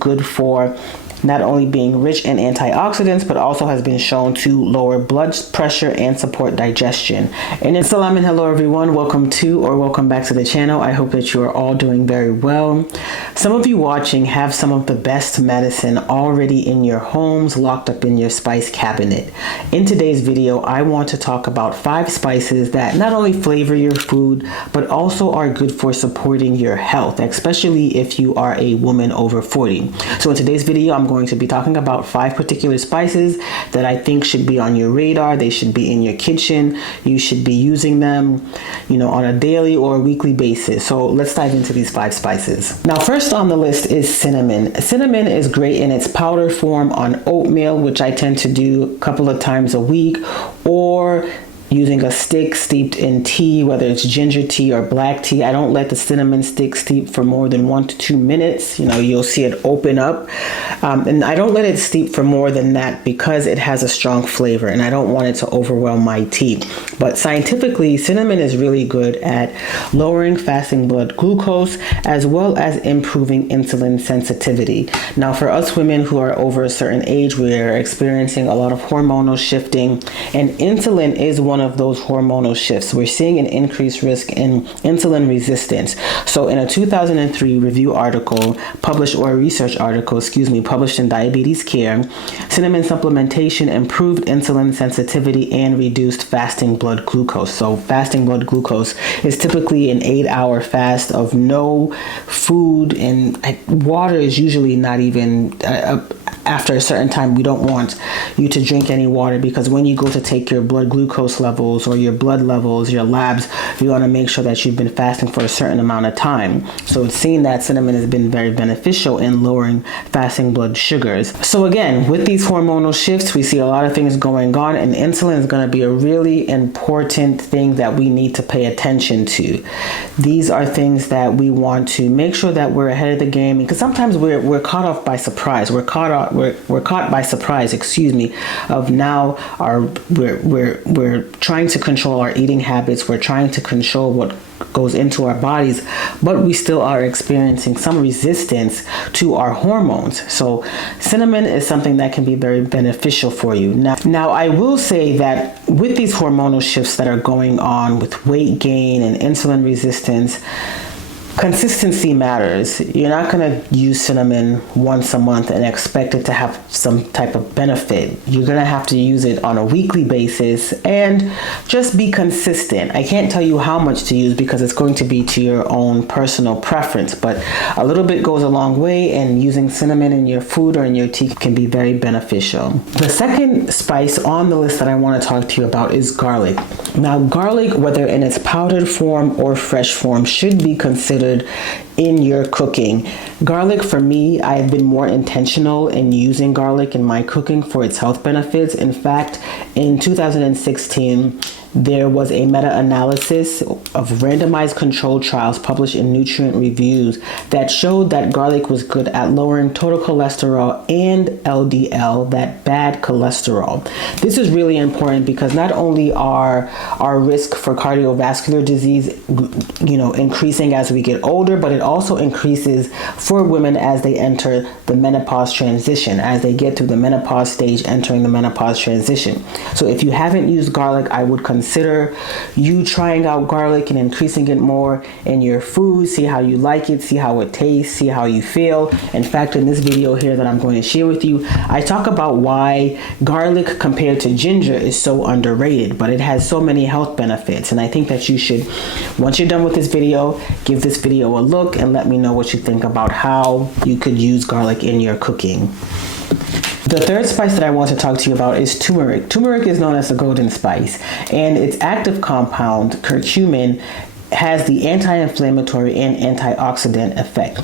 good for not only being rich in antioxidants, but also has been shown to lower blood pressure and support digestion. And assalamu alaikum, hello everyone, welcome back to the channel. I hope that you are all doing very well. Some of you watching have some of the best medicine already in your homes, locked up in your spice cabinet. In today's video, I want to talk about 5 spices that not only flavor your food, but also are good for supporting your health, especially if you are a woman over 40. So in today's video, I'm going to be talking about 5 particular spices that I think should be on your radar. They should be in your kitchen. You should be using them, on a daily or weekly basis. So let's dive into these 5 spices. Now, first on the list is cinnamon. Cinnamon is great in its powder form on oatmeal, which I tend to do a couple of times a week, or using a stick steeped in tea, whether it's ginger tea or black tea. I don't let the cinnamon stick steep for more than 1 to 2 minutes. You'll see it open up. And I don't let it steep for more than that because it has a strong flavor and I don't want it to overwhelm my tea. But scientifically, cinnamon is really good at lowering fasting blood glucose as well as improving insulin sensitivity. Now, for us women who are over a certain age, we're experiencing a lot of hormonal shifting, and insulin is one of those hormonal shifts. We're seeing an increased risk in insulin resistance. So in a 2003 review article published in Diabetes Care, cinnamon supplementation improved insulin sensitivity and reduced fasting blood glucose. So fasting blood glucose is typically an 8-hour fast of no food, and water is usually not even after a certain time. We don't want you to drink any water because when you go to take your blood glucose levels or your blood levels, your labs, you want to make sure that you've been fasting for a certain amount of time. So it's seen that cinnamon has been very beneficial in lowering fasting blood sugars. So again, with these hormonal shifts, we see a lot of things going on, and insulin is going to be a really important thing that we need to pay attention to. These are things that we want to make sure that we're ahead of the game, because sometimes we're caught off by surprise. We're caught by surprise, of now we're trying to control our eating habits. We're trying to control what goes into our bodies, but we still are experiencing some resistance to our hormones. So cinnamon is something that can be very beneficial for you. Now I will say that with these hormonal shifts that are going on with weight gain and insulin resistance, consistency matters. You're not going to use cinnamon once a month and expect it to have some type of benefit. You're going to have to use it on a weekly basis and just be consistent. I can't tell you how much to use because it's going to be to your own personal preference, but a little bit goes a long way, and using cinnamon in your food or in your tea can be very beneficial. The second spice on the list that I want to talk to you about is garlic. Now, garlic, whether in its powdered form or fresh form, should be considered in your cooking. Garlic, for me, I have been more intentional in using garlic in my cooking for its health benefits. In fact, in 2016, there was a meta-analysis of randomized controlled trials published in Nutrient Reviews that showed that garlic was good at lowering total cholesterol and LDL, that bad cholesterol. This is really important because not only are our risk for cardiovascular disease, increasing as we get older, but it also increases for women as they enter the menopause transition, as they get to the menopause stage, entering the menopause transition. So if you haven't used garlic, I would consider you trying out garlic and increasing it more in your food. See how you like it, see how it tastes, see how you feel. In fact, in this video here that I'm going to share with you, I talk about why garlic compared to ginger is so underrated, but it has so many health benefits. And I think that you should, once you're done with this video, give this video a look and let me know what you think about how you could use garlic in your cooking. The third spice that I want to talk to you about is turmeric. Turmeric is known as the golden spice, and its active compound, curcumin, has the anti-inflammatory and antioxidant effect.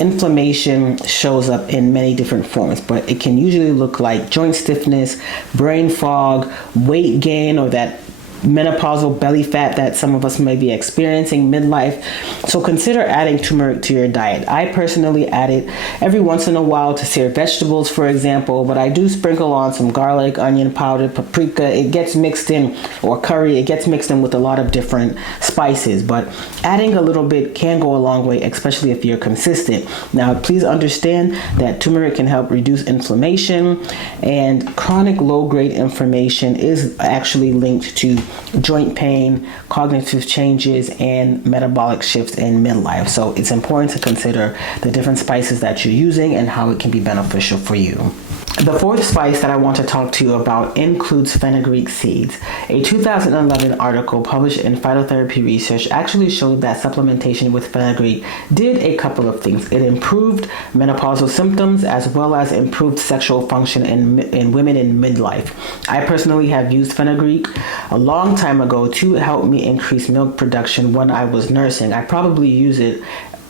Inflammation shows up in many different forms, but it can usually look like joint stiffness, brain fog, weight gain, or that menopausal belly fat that some of us may be experiencing midlife. So consider adding turmeric to your diet. I personally add it every once in a while to seared vegetables, for example, but I do sprinkle on some garlic, onion powder, paprika. It gets mixed in, or curry, it gets mixed in with a lot of different spices, but adding a little bit can go a long way, especially if you're consistent. Now, please understand that turmeric can help reduce inflammation, and chronic low-grade inflammation is actually linked to joint pain, cognitive changes, and metabolic shifts in midlife. So it's important to consider the different spices that you're using and how it can be beneficial for you. The fourth spice that I want to talk to you about includes fenugreek seeds. A 2011 article published in Phytotherapy Research actually showed that supplementation with fenugreek did a couple of things. It improved menopausal symptoms as well as improved sexual function in women in midlife. I personally have used fenugreek a long time ago to help me increase milk production when I was nursing. I probably use it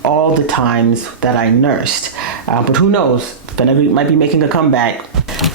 all the times that I nursed, but who knows? Fenugreek might be making a comeback.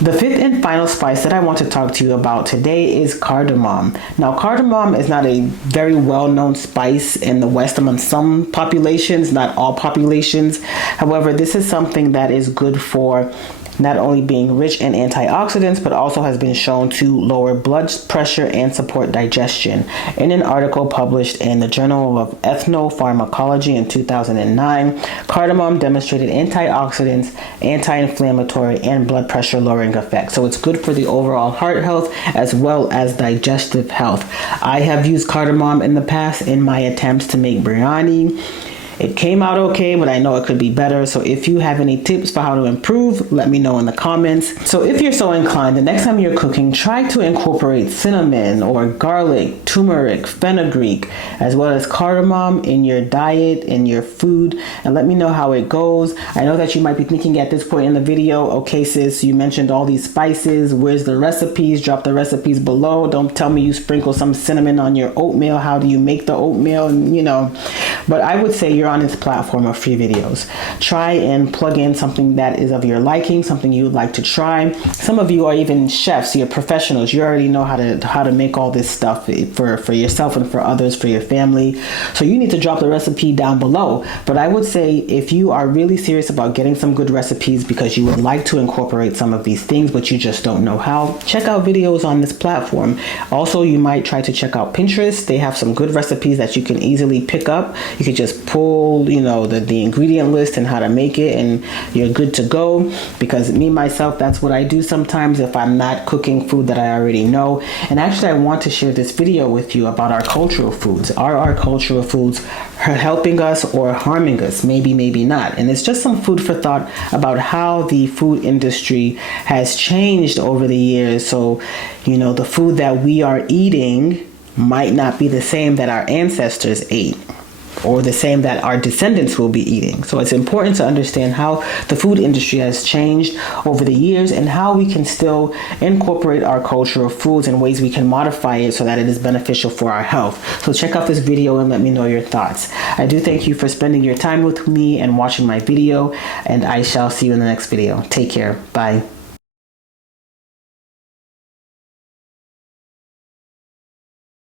The fifth and final spice that I want to talk to you about today is cardamom. Now, cardamom is not a very well-known spice in the West among some populations, not all populations. However, this is something that is good for not only being rich in antioxidants, but also has been shown to lower blood pressure and support digestion. In an article published in the Journal of Ethnopharmacology in 2009, cardamom demonstrated antioxidants, anti-inflammatory, and blood pressure lowering effects. So it's good for the overall heart health as well as digestive health. I have used cardamom in the past in my attempts to make biryani. It came out okay, but I know it could be better. So if you have any tips for how to improve, let me know in the comments. So if you're so inclined, the next time you're cooking, try to incorporate cinnamon or garlic, turmeric, fenugreek, as well as cardamom in your diet, in your food, and let me know how it goes. I know that you might be thinking at this point in the video, okay sis, you mentioned all these spices. Where's the recipes? Drop the recipes below. Don't tell me you sprinkle some cinnamon on your oatmeal. How do you make the oatmeal? But I would say you're on this platform of free videos. Try and plug in something that is of your liking, something you would like to try. Some of you are even chefs, you're professionals. You already know how to make all this stuff for yourself and for others, for your family. So you need to drop the recipe down below. But I would say if you are really serious about getting some good recipes because you would like to incorporate some of these things, but you just don't know how, check out videos on this platform. Also, you might try to check out Pinterest. They have some good recipes that you can easily pick up. You could just pull the ingredient list and how to make it, and you're good to go. Because me myself, that's what I do sometimes if I'm not cooking food that I already know. And actually, I want to share this video with you about our cultural foods. Are our cultural foods helping us or harming us? Maybe, maybe not. And it's just some food for thought about how the food industry has changed over the years. So, the food that we are eating might not be the same that our ancestors ate, or the same that our descendants will be eating. So it's important to understand how the food industry has changed over the years and how we can still incorporate our cultural foods in ways we can modify it so that it is beneficial for our health. So check out this video and let me know your thoughts. I do thank you for spending your time with me and watching my video, and I shall see you in the next video. Take care. Bye.